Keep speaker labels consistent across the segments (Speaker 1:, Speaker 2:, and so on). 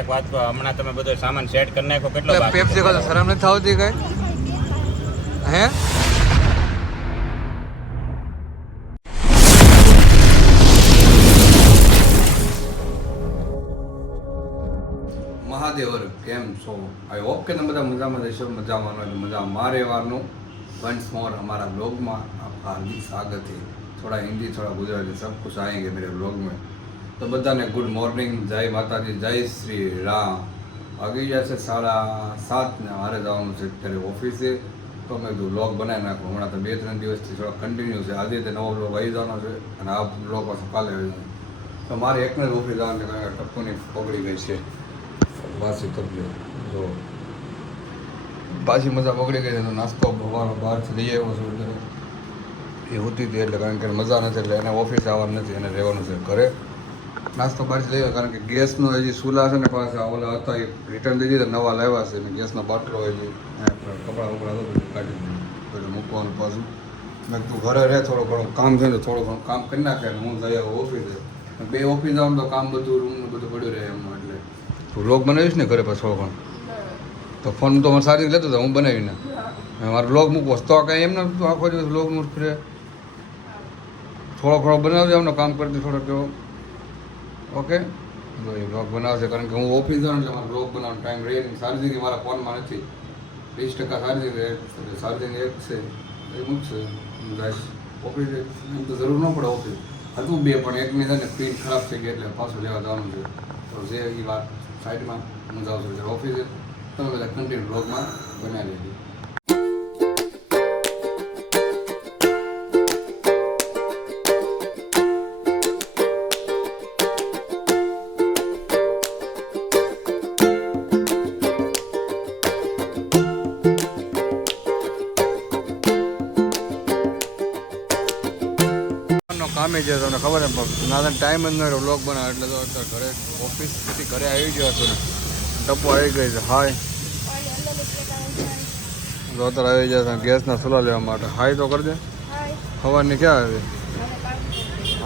Speaker 1: એક વાત કહો હમણાં તમે બધો સામાન સેટ કરી નાખો કેટલો બાકી
Speaker 2: પેપ્સી
Speaker 1: છે?
Speaker 2: ખાતો શરમ નથી આવતી કઈ હે મહાદેવર કેમ છો આઈ હોપ કે તમે બધા મજામાં રહેશો મજામાં રહો અને મજા મારે વારનું વન્સ મોર हमारा ब्लॉग में आपका हार्दिक स्वागत है थोड़ा हिंदी थोड़ा गुजराती सब कुछ आएंगे मेरे ब्लॉग में તો બધાને ગુડ મોર્નિંગ જય માતાજી, જય શ્રી રામ. વાગી ગયા છે સાડા સાતને, મારે જવાનું છે અત્યારે ઓફિસે તો મેં કીધું બ્લોગ બનાવી નાખું. હમણાં તો બે ત્રણ દિવસથી થોડો કન્ટિન્યુ છે. આજે તે નવો બ્લોગ આવી જવાનો છે અને આ બ્લોગ પાછો કાલે આવી જવાનો તો મારે એકને જ ઓફિસ જવાનું કારણ કે ટપ્પુની પકડી ગઈ છે. વાસી કરજો જો. પાછી મજા પકડી ગઈ છે. તો નાસ્તો ભવાનો બહારથી લઈ આવ્યો છું એટલે એ હોતી હતી એટલે કારણ કે મજા નથી, એટલે એને ઓફિસ આવવાનું નથી, એને રહેવાનું છે ઘરે. નાસ્તો બહારથી લઈ કારણ કે ગેસનો હજી સુલા છે ને પાછા ઓલા હતા, એ રિટર્ન દઈ દીધા, નવા લાવ્યા છે, ને ગેસનો બાટલો હજી કપડાં વપડા બધું કાઢી દીધું મૂકવાનું પાછું. મેં તું ઘરે રહે, થોડું ઘણું કામ છે ને, થોડું ઘણું કામ કરી નાખે હું જઈ ઓફિસે બે ઓફિસ આવું તો કામ બધું રૂમનું બધું પડ્યું રહે એમ એટલે. તું લોગ બનાવીશ ને ઘરે પાછો પણ તો ફોન તો મને સારી લેતો હતો, હું બનાવીને મારો બ્લોગ મૂકવો તો કાંઈ એમને તું આખો દિવસ બ્લોગ મૂકશે. થોડો થોડો બનાવજો એમનો કામ કરતી થોડો કેવો. ઓકે? તો એ બ્લોગ બનાવશે, કારણ કે હું ઓફિસ જાઉં એટલે મારો બ્લોગ બનાવવાનો ટાઈમ રહે નહીં. સારી જગ્યાએ મારા ફોનમાં નથી. વીસ ટકા સારી રીતે સારી જગ્યાએ એક છે, એ મૂકશે. હું જઈશ ઓફિસે એમ તો જરૂર ન પડે ઓફિસ. હતું બે, પણ એકની છે ને પ્રિન્ટ ખરાબ થઈ ગઈ એટલે પાછું લેવા જવાનું છે. તો જે એ વાત સાઈડમાં, હું જાઉં છું ઓફિસે. તમે બધા કન્ટિન્યુ બ્લોગમાં બનાવી લેજો કામે છે તમને ખબર ના ટાઈમ જ ન રહ્યો વ્લોગ બનાવે એટલે તો અત્યારે ઘરે ઓફિસથી ઘરે આવી ગયો છું ને. ટપો આવી ગઈ છે. હાય તો અત્યારે આવી ગયા છે ગેસના ચૂલા લેવા માટે. હાય તો કરજે દે. સવારની ક્યાં આવી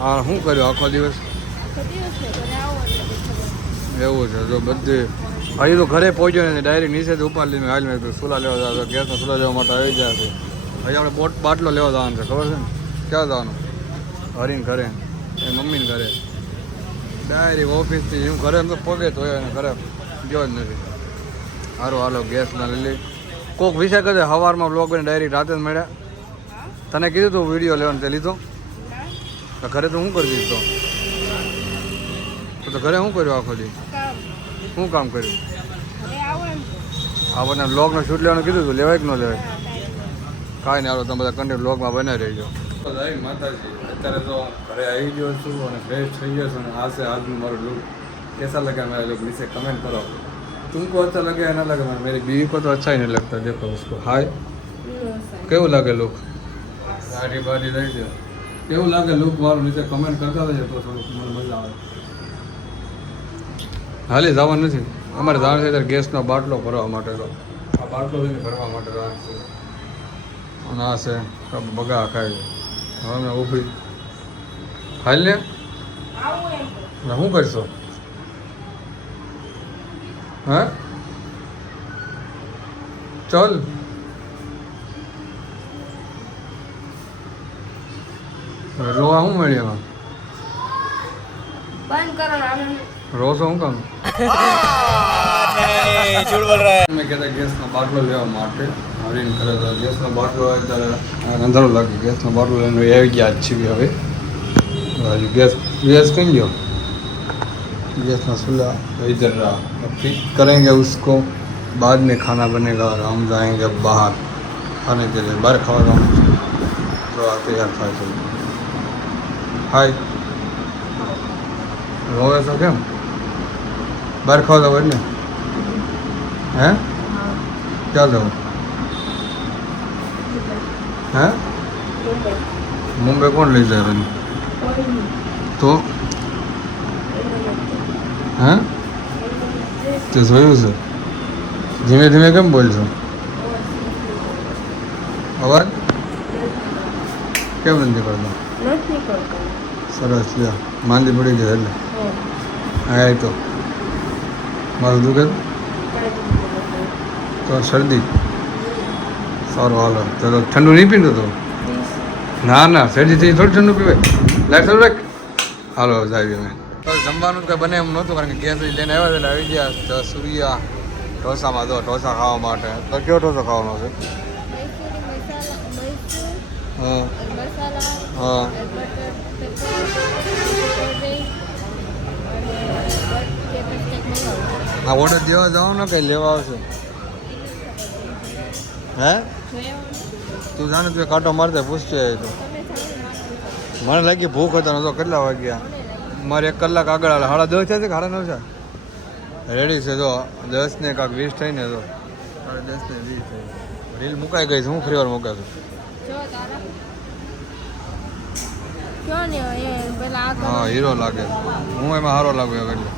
Speaker 2: હા શું કર્યું આખો દિવસ? એવું છે જો બધી હજી તો ઘરે પહોંચ્યો નથી ડાયરેક્ટ નીચે જ ઉપાડ લઈને હાલ મેં સુલા લેવા જવા. ગેસના સુલા લેવા માટે આવી ગયા છે. હજી આપણે બોટ બાટલો લેવા જવાનું છે ખબર છે ને? ક્યાં જવાનું? હરીને ઘરે, એ મમ્મીને ઘરે. ડાયરી ઓફિસથી હું ઘરે એમ તો પગે તો એને ઘરે ગયો જ નથી. સારું હાલો ગેસ ના લઈ લઈ. કોક વિષય કરે સવારમાં બ્લોગ બની ડાયરી રાતે જ મળ્યા. તને કીધું તું વીડિયો લેવાનું, તે લીધો? તો ઘરે તો શું કરી દીધું તો? તો ઘરે શું કર્યું આખો દી શું કામ કર્યું? આપણને બ્લોગનું શૂટ લેવાનું કીધું હતું લેવાય કે ન લેવાય? કાંઈ નહીં, હાલો, તમે બધા કન્ટિન્યુ બ્લોગમાં બનાવી રહેજો. જય માતાજી અત્યારે તો ઘરે આવી ગયો છું અને ફ્રેશ થઈ ગયો છું અને આ છે આજનું મારું લુક कैसा लगा मेरा लुक नीचे कमेंट करो तुमको अच्छा लगे या ना लगे मैंने मेरी बीवी को तो अच्छा ही नहीं लगता देखो उसको हाय કેવું લાગે લુક ગાડી બાડી રહી ગયો કેવું લાગે લુક મારું નીચે કમેન્ટ કરતા રહેજો તો થોડુંક મને મજા આવે હાલી જવાનું નથી અમારે જવાનું છે ત્યારે ગેસનો બાટલો ભરવા માટે તો આ બાટલો લઈને ભરવા માટે જવાનું છે અને આ છે આ બગા ખાય હવે મેં હાલ ને? શું કરશો? હા? ચલ. રોવા શું મળી એમાં?
Speaker 3: રો
Speaker 2: છો શું કામ? મેં કહેતા ગેસનો બાટલો લેવા માટે. હરીને કરે તો ગેસનો બાટલો અત્યારે અંધારો લાગે ગેસનો બાટલો લઈને આવી ગયા જ છીએ હવે હજી ગેસ गैस कहीं गयो गैस मसूला इधर रहा अब ठीक करेंगे उसको बाद में खाना बनेगा और हम जाएंगे बाहर खाने के लिए बाहर खावा जाऊँ तो आते यार खाए चलो हाय रोवे तो क्या बाहर खावा जाओ એટલે હે ક્યાં જાઉં હે? મુંબઈ કોણ લઈ જાય તને તો? હે? તે જોયું છે. ધીમે ધીમે કેમ બોલશો? અવાજ? કેમ નથી કરતો? સરસ લ્યો. માંદી પડી ગઈ એટલે. હા. એ તો મારું દુખે. તો શરદી. સારું હાલો તો તો ઠંડુ નહીં પીતું તો ના ના શેરજી થઈ થોડું ઠંડુ પીવાય લાઈટ ચાલુ રાખ હાલો જાય અમે તો જમવાનું તો કંઈ બને એમ નહોતું કારણ કે ગેસ લઈને આવ્યા છે એટલે આવી ગયા તો સૂર્યા ઢોસામાં તો ઢોસા ખાવા માટે તો કયો ઢોસો ખાવાનો છે હા
Speaker 3: મસાલા
Speaker 2: હા આ ઓર્ડર દેવા જવાનો ને કંઈ લેવા આવશે હે તું જાણે તું કાંટો મારતે પૂછશે તો. મને લાગી ભૂખ હતા તો કેટલા વાગ્યા? મારે એક કલાક આગળ હાલે. સાડા દસ છે કે સાડા નવ છે રેડી છે જો દસ ને કાંક વીસ થઈને તો સાડા દસ ને વીસ થઈ રીલ મુકાઈ ગઈ છે હું ફરી વાર મુકાય છું હા હીરો લાગે. હું એમાં સારો લાગુ એટલે.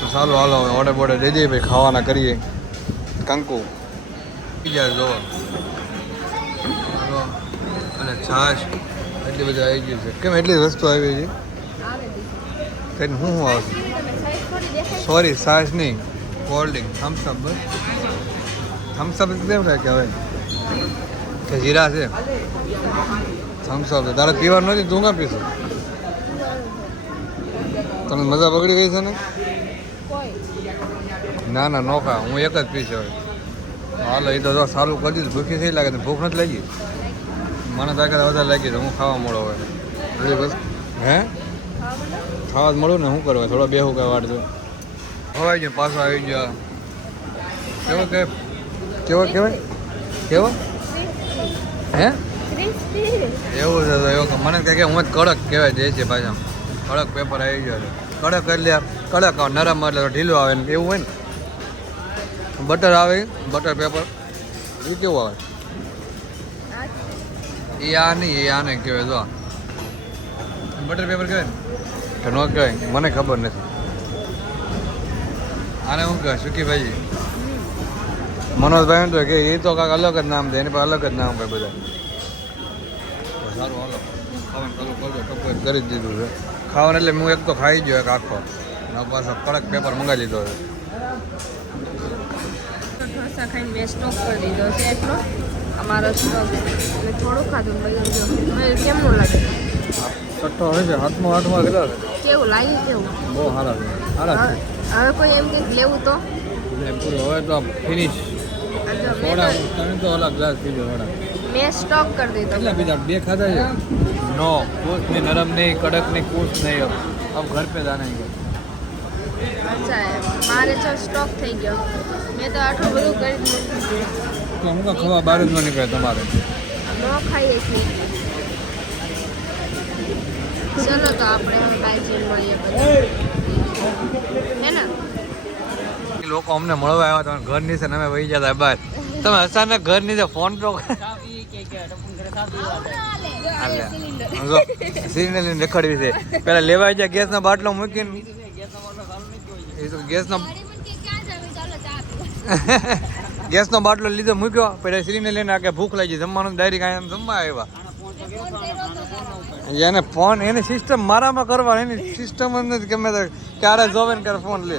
Speaker 2: તો ચાલો હાલો હવે ઓર્ડર બોર્ડર દઈ દઈએ ભાઈ ખાવાના કરીએ. કંકુ. જોવા અને છાશ. એટલી બધી આવી ગઈ છે. કેમ એટલી વસ્તુ આવી છે? કઈ હું શું આવશે? સોરી છાશ નહીં. કોલ્ડ ડ્રિંક થમ્સઅપ બસ. થમ્સઅપ કેમ થાય કે હવે? કે જીરા છે? થમ્સઅપ તારે પીવાનું નથી તું કાં પીશું? તમને મજા બગડી ગઈ છે ને? ના ના નો ખા. હું એક જ પીશ હવે. હાલો, એ તો સારું કરી દીધું ભૂખી થઈ લાગે ભૂખ નથી લાગી? મને તાકાત વધારે લાગી, તો હું ખાવા મળો હવે. બસ. હે? ખાવા મળું ને શું કરવા થોડો બેહું કઈ વાટજો હવાઈ ગયો, પાછો આવી ગયો. કેવો કે? કેવો કહેવાય? કેવો? હે? એવું છે તો એવું મને કહે કે હું કડક કહેવાય જે છે પાછા. કડક પેપર આવી ગયો કડક એટલે કડક, નરમ એટલે ઢીલું આવે ને એવું હોય ને. બટર આવે બટર પેપર. એ કેવું આવે? એ આ નહીં એ આને કહેવાય જો બટર પેપર કહેવાય ને? કે ન કહેવાય મને ખબર નથી. આને શું કહેવાય સુકી ભાઈ મનોજભાઈ એમ તો કે એ તો કાંક અલગ જ નામ છે એની પાસે અલગ જ નામ હોય બધા સારું હાલો. ખાવાનું ચાલુ કરજો ટપક કરી જ દીધું છે. ખાવાનું એટલે હું એક તો ખાઈ ગયો એક આખો. પાછો કડક પેપર મંગાવી લીધો છે.
Speaker 3: ઢોસા ખાઈને મેં સ્ટોક કરી દીધો છે એટલો અમારો સ્ટોક અને થોડું ખાધું મયુર જો મયુર કેમનું લાગે
Speaker 2: છઠ્ઠો હોય છે હાથમાં હાથમાં કેટલા છે
Speaker 3: કેવું લાગ્યું કેવું
Speaker 2: બહુ સારા છે સારા
Speaker 3: હવે હવે કોઈ એમ કંઈક લેવું તો
Speaker 2: છે એટલે પૂરું હવે તો ફિનિશ
Speaker 3: આ જો મેં
Speaker 2: સોડા
Speaker 3: તો-
Speaker 2: તમે તો અલગ ગ્લાસ પીજો સોડા
Speaker 3: મેં સ્ટોક કરી દીધો
Speaker 2: કેટલા પીધા બે ખાધા છે નો કૂસ નહીં નરમ નહીં કડક નહીં કૂસ નહીં अब घर पे जाना ही
Speaker 3: અચ્છા એમ. મારે જો સ્ટોક થઈ ગયો મેં તો આટલું બધું કરી દીધું.
Speaker 2: તો હું ખવા બહાર જ ન નીકળે તમારે?
Speaker 3: ન ખાઈએ છીએ. ચલો તો આપણે કાલથી મળીએ પછી. હે ને?
Speaker 2: લોકો અમને મળવા આવ્યા તમે ઘર નીચે અમે વહી જતા બહાર. તમે અચાનક ઘર નીચે ફોન તો સિલિન્ડર રખડવી છે. પેલા લેવા ગયા ગેસનો બાટલો મૂકીને. એ તો ગેસનો ગેસનો બાટલો લીધો મૂક્યો. પછી શ્રીને લઈને આ કે ભૂખ લાગી જમવાનું ડાયરી કાંઈ એમ જમવા આવ્યા. એને ફોન એની સિસ્ટમ મારામાં કરવા એની સિસ્ટમ જ નથી ગમે ક્યારે જોવે ને ક્યારે ફોન લે.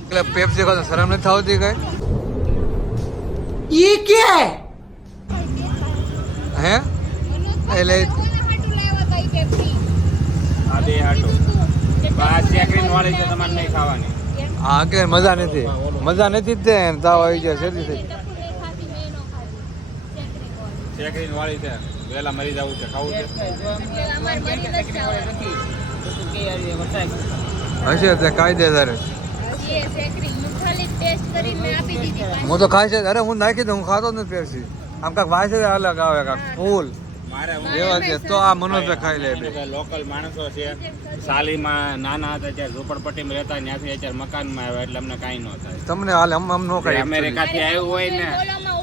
Speaker 2: એટલે પેપ્સી ખાતો શરમ નથી આવતી કઈ?
Speaker 4: ઈ કે?
Speaker 2: હે? એટલે
Speaker 1: આ બે હાટો. બહાર ચેકરીન વાળી છે તમારે નહીં ખાવાની.
Speaker 2: હા કે મજા નથી. મજા નથી જ તે તાવ આવી જાય શરદી થઈ
Speaker 1: ચેકરીન વાળી છે. મરી જવું છે ખાવું છે.
Speaker 2: હશે તે કાયદેસર હું તો ખાઈ છે અરે હું નાખી દઉં હું ખાતો નથી પેપ્સી આમ કાંક છે અલગ આવે કાંક ફૂલ. એવા છે તો આ મનોજ ખાઈ લે બે.
Speaker 1: લોકલ માણસો છે. સાલીમાં નાના હતા ત્યારે ઝૂંપડપટ્ટીમાં રહેતા ત્યાંથી અત્યારે મકાનમાં આવ્યા એટલે અમને કાંઈ ન થાય.
Speaker 2: તમને હાલ આમ આમ નો ખાઈ
Speaker 1: અમેરિકાથી આવ્યું હોય ને.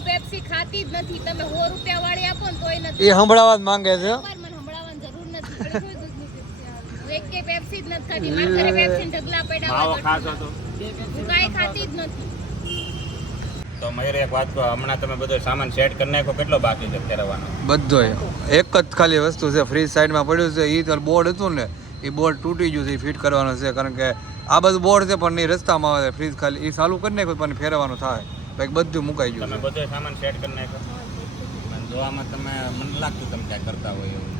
Speaker 5: પેપ્સી ખાતી જ નથી. તમે સો રૂપિયા વાળી આપો ને તોય નથી.
Speaker 2: એ હંભળાવા જ માંગે છે.
Speaker 5: મને સંભળાવવાની જરૂર નથી. પણ કોઈ દૂધની પેપ્સી આવે. હું એક કે પેપ્સી જ નથી ખાતી મારા પેપ્સી ઢગલા પડ્યા
Speaker 1: માવો
Speaker 5: હોય
Speaker 1: તો
Speaker 5: કાંઈ ખાતી જ નથી.
Speaker 1: તો મયુર એક વાત કહો હમણાં તમે બધો સામાન સેટ કરી નાખો કેટલો બાકી છે ફેરવવાનો
Speaker 2: બધો એક જ ખાલી વસ્તુ છે ફ્રીજ સાઈડમાં પડ્યું છે એ તો બોર્ડ હતું ને એ બોર્ડ તૂટી ગયું છે એ ફિટ કરવાનું છે કારણ કે આ બધું બોર્ડ છે પણ એ રસ્તામાં આવે ફ્રીજ ખાલી એ ચાલુ કરી નાખ્યું પણ ફેરવાનું થાય. પછી બધું મુકાઈ ગયું
Speaker 1: તમે
Speaker 2: છે.
Speaker 1: બધો સામાન સેટ કરી નાખ્યો? જોવામાં તમે મને લાગતું તમે ક્યાં કરતા હોય એવું.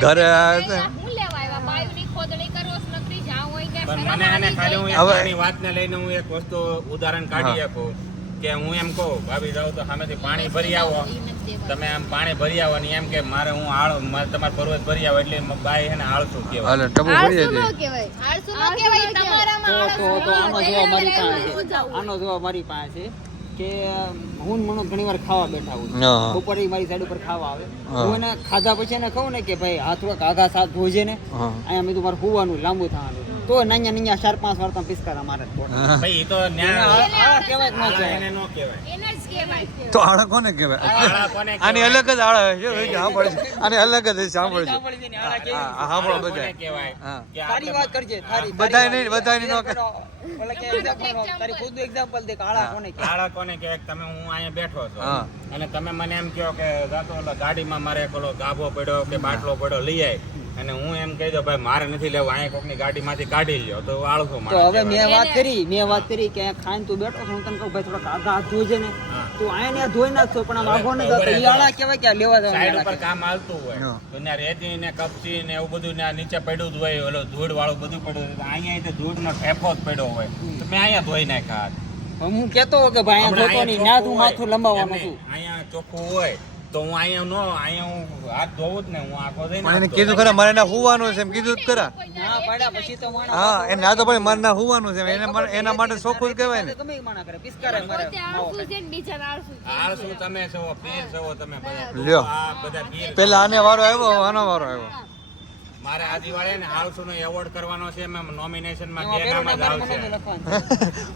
Speaker 2: ઘરે
Speaker 5: આવ્યા બાયુની ખોદણી કરો છો નકરી જ્યાં હોય ત્યાં
Speaker 1: પણ મને આને ખાલી હું એક વાતને લઈને હું એક વસ્તુ ઉદાહરણ કાઢી. આપું કે હું એમ કહું ભાભી જાઉં તો સામેથી પાણી ભરી આવો. તમે આમ પાણી ભરી આવો ને એમ કે મારે હું આળ મારે તમારે પર્વત ભરી આવો એટલે એમ બાઈ હે કહેવાય.
Speaker 2: હાલે ટપુ ભરીએ
Speaker 3: આળસુ ન કહેવાય.
Speaker 5: આળસુ ન કહેવાય તમારામાં
Speaker 4: તો તો તો આનો જોવા મારી પાસે આનો જોવા મારી પાસે કે હું ને ઘણી વાર ખાવા બેઠા
Speaker 2: હું.
Speaker 4: ઈ મારી સાઈડ ઉપર ખાવા આવે.
Speaker 2: હા.
Speaker 4: એને ખાધા પછી એને કહું ને કે ભાઈ હાથ થોડાક આઘા સાથ ધોજે ને. અહીંયા મેં તમારે હોવાનું લાંબુ થવાનું તો નાના નાના ચાર પાંચ વાર તો પિસ્કારા મારે
Speaker 1: ભાઈ તો
Speaker 4: એને આ- આ કહેવાય ન કહેવાય.
Speaker 1: એને નો કહેવાય.
Speaker 5: એને જ કહેવાય.
Speaker 2: તો આળા કોને કહેવાય?
Speaker 1: આળા કોને
Speaker 2: આની અલગ જ આળા છે જો સાંભળે છે. આની અલગ જ સાંભળે છે
Speaker 4: સાંભળી છે. આળા
Speaker 2: બધા.
Speaker 1: કહેવાય? કે
Speaker 4: તારી વાત કરજે તારી
Speaker 2: બધાય નહીં,
Speaker 4: વાત.
Speaker 2: બધાયની નો.
Speaker 4: ઓલા તારી દે આળા કોને કહેવાય.
Speaker 1: આળા કોને કહેવાય? કે તમે હું અહીંયા બેઠો છો. અને તમે મને એમ કહો કે જાતો ઓલા ગાડીમાં મારે પેલો ગાભો પડ્યો કે બાટલો પડ્યો લઈ આય. અને હું એમ કહી દઉં ભાઈ મારે નથી લેવું અહીંયા કોકની ગાડીમાંથી કાઢી લ્યો તો આળસો
Speaker 4: તો હવે મેં વાત કરી મેં વાત કરી કે ખાઈને તું બેઠો છો હું તને કહું ભાઈ થોડા કાગા હાથ ધોજે ને તું અહીંયા ને ધોઈ નાખશો પણ આમ આઘો ને
Speaker 1: બરાબર.
Speaker 4: ઈ કહેવાય કે લેવા લેવા
Speaker 1: સાઈડ ઉપર કામ આવતું હોય. તો ત્યાં રેતી ને કપચી ને એવું બધું ત્યાં નીચે પડ્યું જ હોય ઓલો ધૂળ વાળું બધું પડ્યું હોય. અહીંયા તો ધૂળ નો ઠેફો જ પડ્યો હોય તો મેં અહીંયા ધોઈ નાખ્યા હાથ.
Speaker 4: હું કેતો કે ભાઈ અહીંયા ધોતો નહીં ના તું માથું લંબાવવાનું
Speaker 1: એમ
Speaker 4: છું
Speaker 1: અહીંયા ચોખ્ખું હોય તો હું અહીંયા નો અહીંયા હું હાથ ધોવું જ ને હું આખો જઈને
Speaker 2: પણ એને કીધું ખરા મારે ના હોવાનું છે એમ કીધું જ ખરા.
Speaker 4: ના પાડ્યા પછી તો
Speaker 2: હા એને ના તો ભાઈ મારે ના હોવાનું છે. એના એના માટે સોખું જ કહેવાય ને.
Speaker 4: તમે માણા કરે પિસ્કારે મારે
Speaker 5: આળસુ છે ને બીજાને આળસુ
Speaker 1: આળસુ તમે છો પીર છો તમે બધા.
Speaker 2: લ્યો.
Speaker 1: આ બધા પીર
Speaker 2: પેલા આને વારો આવ્યો આનો વારો આવ્યો.
Speaker 1: મારે આ દિવાળે ને આળસુ નો એવોર્ડ કરવાનો છે એમાં નોમિનેશન માં બે નામ જ આવશે.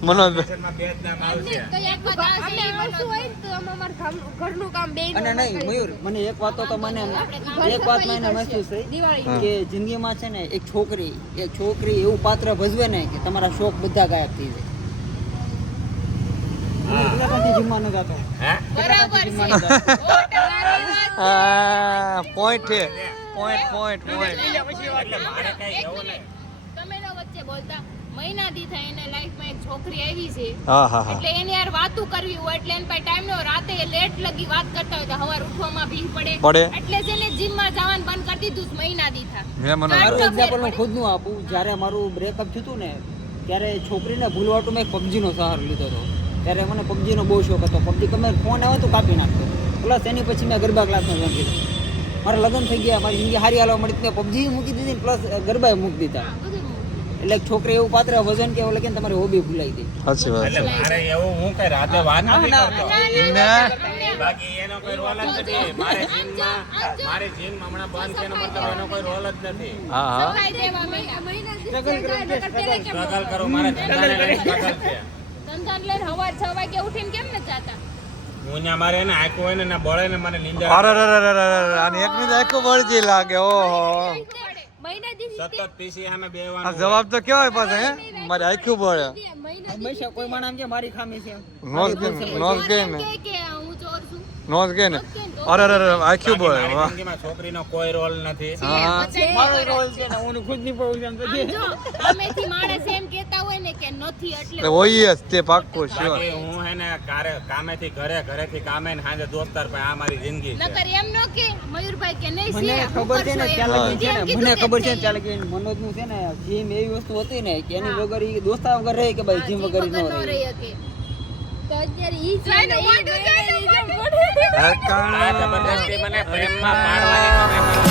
Speaker 1: મનોજમાં બે નામ આવશે.
Speaker 5: તો એક બધા
Speaker 3: અમે
Speaker 5: છે,
Speaker 3: આળસુ હોય ને તો અમે અમારા કામ- કામ બેયનું
Speaker 4: અને નહીં મયુર મને એક વાત તો મને એક વાત મને મહેસૂસ થઈ કે જિંદગીમાં છે ને એક છોકરી એક છોકરી એવું પાત્ર ભજવે ને કે તમારા શોખ બધા ગાયબ થઈ જાય.
Speaker 1: હા.
Speaker 4: કેટલામાંથી જમવાનું જાતો
Speaker 1: હે?
Speaker 5: બરાબર છે.
Speaker 4: જમવાનું જાતો
Speaker 5: સો ટકાની વાત.
Speaker 2: આ પોઈન્ટ છે. પોઈન્ટ પોઈન્ટ પોઈન્ટ
Speaker 1: એટલે મારે કઈ એવું નહીં.
Speaker 5: તમે નો વચ્ચે બોલતા મહિનાથી થઈ એને લાઈફમાં એક છોકરી આવી છે.
Speaker 2: હા હા હા.
Speaker 5: એટલે એની યાર વાતું કરવી હોય એટલે એને પાસે ટાઈમ નો રાતે લેટ લગી વાત કરતા હોય તો હવાર ઉઠવામાં ભીખ પડે.
Speaker 2: પડે.
Speaker 5: એટલે છે ને જીમમાં જવાનું બંધ કરી દીધું મહિના દી થા.
Speaker 2: મેં મને
Speaker 4: એક્ઝામ્પલ હું ખુદનું આપું. જ્યારે મારું બ્રેકઅપ થયું ને ત્યારે છોકરીને ભૂલવાટું મેં પબજી નો સહારો લીધો હતો. ત્યારે મને પબજી નો બહુ શોખ હતો. પબજી તમે ફોન આવે તો કાપી નાખતો. પ્લસ એની પછી મેં ગરબા ક્લાસમાં જોઈન કર્યું મારા લગ્ન થઈ ગયા મારી જિંદગી હારી હાલવા મળી મેં પબજી મૂકી દીધી પ્લસ ગરબા મૂકી દીધા. એટલે છોકરે એવું પાત્ર વજન કે એવું લખીને તમારી હોબી ભૂલાઈ ગઈ.
Speaker 2: સાચી વાત
Speaker 1: એટલે મારે એવું હું કઈ રાતે વાત નથી કરતો. બાકી એનો કોઈ રોલ જ નથી. મારે જીમમાં મારે જીમ હમણાં બંધ છે એનો મતલબ એનો કોઈ રોલ જ નથી.
Speaker 2: હા હા.
Speaker 1: સ્ટ્રગલ કરો મારે ધંધાને લઈને સ્ટ્રગલ છે.
Speaker 5: ધંધા લઈને હવાર 6 વાગે ઉઠીને કેમ ન જાતા?
Speaker 1: હું ને મારે એને આંખો હોય ને ના બળે ને મને નીંદર
Speaker 2: અરે અરે અરે અરે અને આની એક મિનિટ આખું બળતી લાગે ઓહો.
Speaker 1: સતત પીસી સામે
Speaker 2: આ જવાબ તો કેવાય પાસે હે? મારે આખું બળે.
Speaker 4: હંમેશા કોઈ માણસ એમ કે મારી ખામી છે.
Speaker 2: નોંધ કે નોંધ કે ને.
Speaker 5: કે કે હું ચોર છું?
Speaker 2: નોંધ કે ને. અરે અરે અરે આખું બળે
Speaker 1: મારી
Speaker 2: વાહ.
Speaker 1: છોકરીનો કોઈ રોલ નથી.
Speaker 2: હા.
Speaker 4: મારો રોલ છે. ને હું ખુદની પડું તો છે.
Speaker 5: માણસ કે નથી એટલે
Speaker 2: હોય જ તે પાક્કો શ્યોર
Speaker 1: હું હે ને કારે કામેથી ઘરે ઘરેથી કામે ને સાંજે દોસ્તાર ભાઈ આ મારી જિંદગી છે.
Speaker 5: નકર એમ નો કે મયુરભાઈ કે નહીં
Speaker 4: મને ખબર છે ને ત્યાં લગી છે ને મને ખબર છે
Speaker 5: ચાલે
Speaker 4: ત્યાં લગી મનોજનું છે ને જીમ એવી વસ્તુ હતી ને કે એની વગર ઈ દોસ્તાર વગર રહે કે ભાઈ જીમ વગર ઈ ન રહે.
Speaker 3: તો અત્યારે ઈ
Speaker 5: જોઈને
Speaker 3: છે
Speaker 5: મોઢું જોઈને મોઢું.
Speaker 1: આ મને પ્રેમમાં પાડવાની